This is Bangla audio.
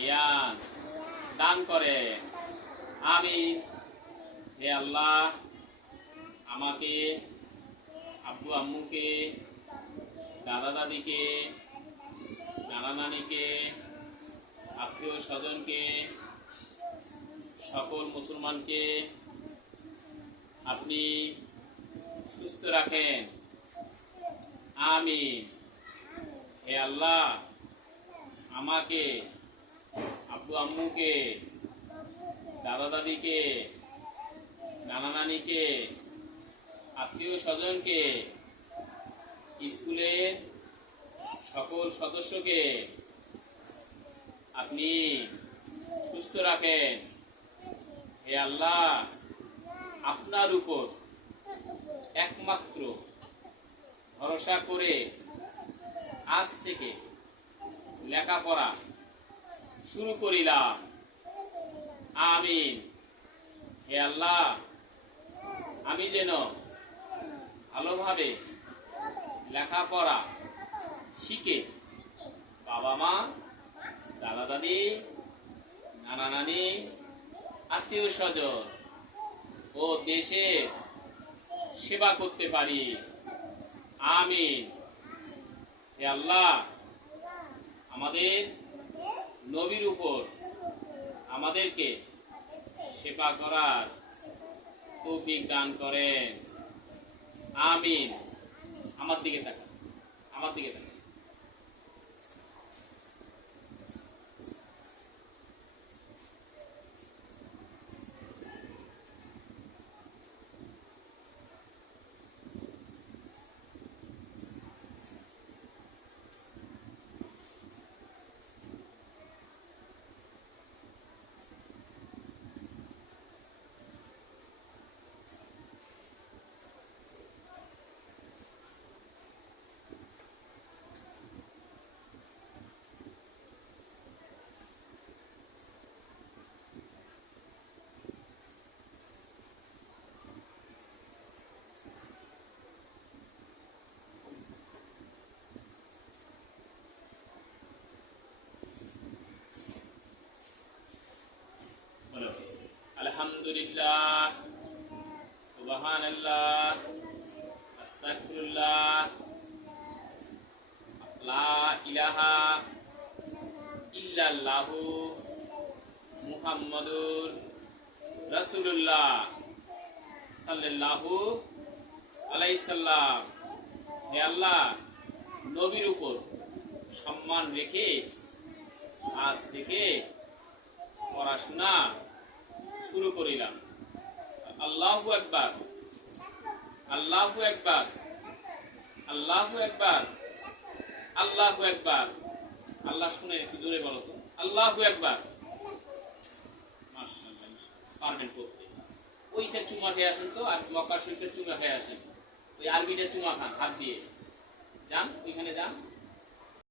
জ্ঞান দান করেন। আমিন। হে আল্লাহ, আমাকে, আব্বু আম্মুকে, দাদা দাদিকে, নানা নানিকে, আত্মীয় স্বজনকে, সকল মুসলমানকে আপনি সুস্থ রাখেন। আমিন। হে আল্লাহ, আমাকে, আব্বু আম্মুকে, দাদা দাদিকে, নানা নানিকে, আত্মীয় স্বজনকে, স্কুলের সকল সদস্যকে আপনি সুস্থ রাখেন। হে আল্লাহ, আপনার উপর একমাত্র ভরসা করে আজ থেকে লেখাপড়া শুরু করিলাম। আমিন। হে আল্লাহ, আমি যেন ভালোভাবে লেখাপড়া শিখে বাবা মা, দাদা দাদি, নানা নানি, আত্মীয় স্বজন ও দেশের সেবা করতে পারি। আমিন। হে আল্লাহ, আমাদের নবীর উপর আমাদেরকে সেবা করার তৌফিক দান করেন। আমিন। আমার দিকে তাকান, আমার দিকে তাকান। আলহামদুলিল্লাহ, সুবহানাল্লাহ, আস্তাগফিরুল্লাহ, লা ইলাহা ইল্লাল্লাহু মুহাম্মাদুর রাসূলুল্লাহ সাল্লাল্লাহু আলাইহি সাল্লাম। হে আল্লাহ, নবীর উপর সম্মান রেখে আজ থেকে পড়াশোনা শুরু করিলাম। আল্লাহু আকবার, আল্লাহু আকবার, আল্লাহু আকবার, আল্লাহু আকবার। আল্লাহ শুনে একটু জোরে বলো তো, আল্লাহু আকবার। মাশাআল্লাহ, পারবেন করতে। ওইটা চুমা খেয়ে আসেন তো, আর মক্কা শরীফের চুমা খেয়ে আসেন। ওই আরবিটা চুমা খান হাত দিয়ে। যান, ওইখানে যান।